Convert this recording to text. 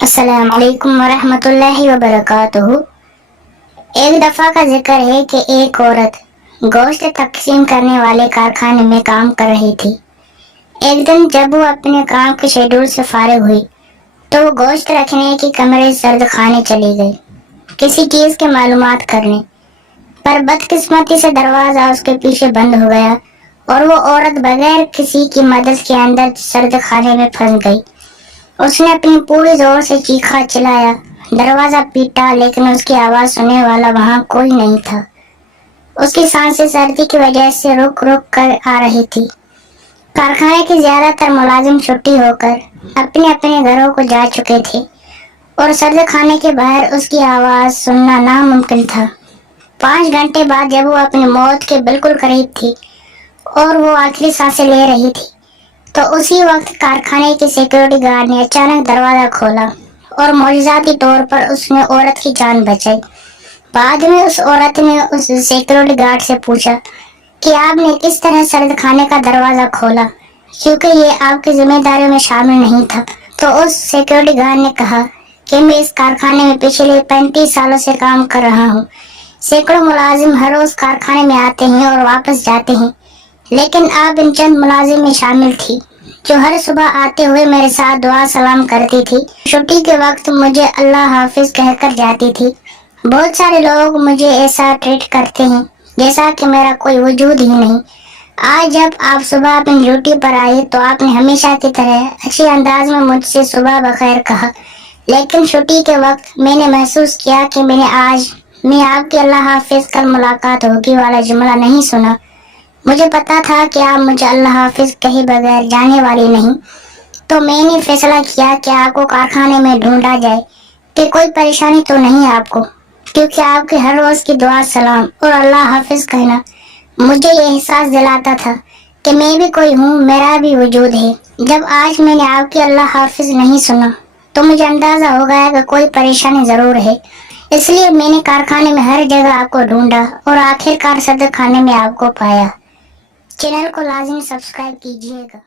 السلام علیکم ورحمۃ اللہ وبرکاتہ۔ ایک دفعہ کا ذکر ہے کہ ایک عورت گوشت تقسیم کرنے والے کارخانے میں کام کر رہی تھی۔ ایک دن جب وہ اپنے کام کے شیڈول سے فارغ ہوئی تو وہ گوشت رکھنے کی کمرے سرد خانے چلی گئی کسی چیز کی معلومات کرنے، پر بدقسمتی سے دروازہ اس کے پیچھے بند ہو گیا اور وہ عورت بغیر کسی کی مدد کے اندر سرد خانے میں پھنس گئی۔ اس نے اپنی پوری زور سے چیخا چلایا، دروازہ پیٹا، لیکن اس کی آواز سننے والا وہاں کوئی نہیں تھا۔ اس کی سانسیں سردی کی وجہ سے رک رک کر آ رہی تھی۔ کارخانے کے زیادہ تر ملازم چھٹی ہو کر اپنے اپنے گھروں کو جا چکے تھے اور سرد خانے کے باہر اس کی آواز سننا ناممکن تھا۔ 5 گھنٹے بعد جب وہ اپنی موت کے بالکل قریب تھی اور وہ آخری سانسیں لے رہی تھی تو اسی وقت کارخانے کے سیکورٹی گارڈ نے اچانک دروازہ کھولا اور معجزاتی طور پر اس نے عورت کی جان بچائی۔ بعد میں اس عورت نے اس سیکورٹی گارڈ سے پوچھا کہ آپ نے کس طرح سرد خانے کا دروازہ کھولا، کیونکہ یہ آپ کی ذمہ داریوں میں شامل نہیں تھا۔ تو اس سیکورٹی گارڈ نے کہا کہ میں اس کارخانے میں پچھلے 35 سالوں سے کام کر رہا ہوں۔ سینکڑوں ملازم ہر روز کارخانے میں آتے ہیں اور واپس جاتے ہیں، لیکن آپ ان چند ملازم میں شامل تھی جو ہر صبح آتے ہوئے میرے ساتھ دعا سلام کرتی تھی، چھٹی کے وقت مجھے اللہ حافظ کہہ کر جاتی تھی۔ بہت سارے لوگ مجھے ایسا ٹریٹ کرتے ہیں جیسا کہ میرا کوئی وجود ہی نہیں۔ آج جب آپ صبح اپنی ڈیوٹی پر آئے تو آپ نے ہمیشہ کی طرح اچھے انداز میں مجھ سے صبح بخیر کہا، لیکن چھٹی کے وقت میں نے محسوس کیا کہ میں نے آج میں آپ کے اللہ حافظ کل ملاقات ہوگی والا جملہ نہیں سنا۔ مجھے پتا تھا کہ آپ مجھے اللہ حافظ کہے بغیر جانے والی نہیں، تو میں نے فیصلہ کیا کہ آپ کو کارخانے میں ڈھونڈا جائے کہ کوئی پریشانی تو نہیں آپ کو، کیونکہ آپ کے ہر روز کی دعا سلام اور اللہ حافظ کہنا مجھے یہ احساس دلاتا تھا کہ میں بھی کوئی ہوں، میرا بھی وجود ہے۔ جب آج میں نے آپ کے اللہ حافظ نہیں سنا تو مجھے اندازہ ہو گیا کہ کوئی پریشانی ضرور ہے، اس لیے میں نے کارخانے میں ہر جگہ آپ کو ڈھونڈا اور آخر کار سرد خانے میں آپ کو پایا۔ چینل کو لازمی سبسکرائب کیجیے گا۔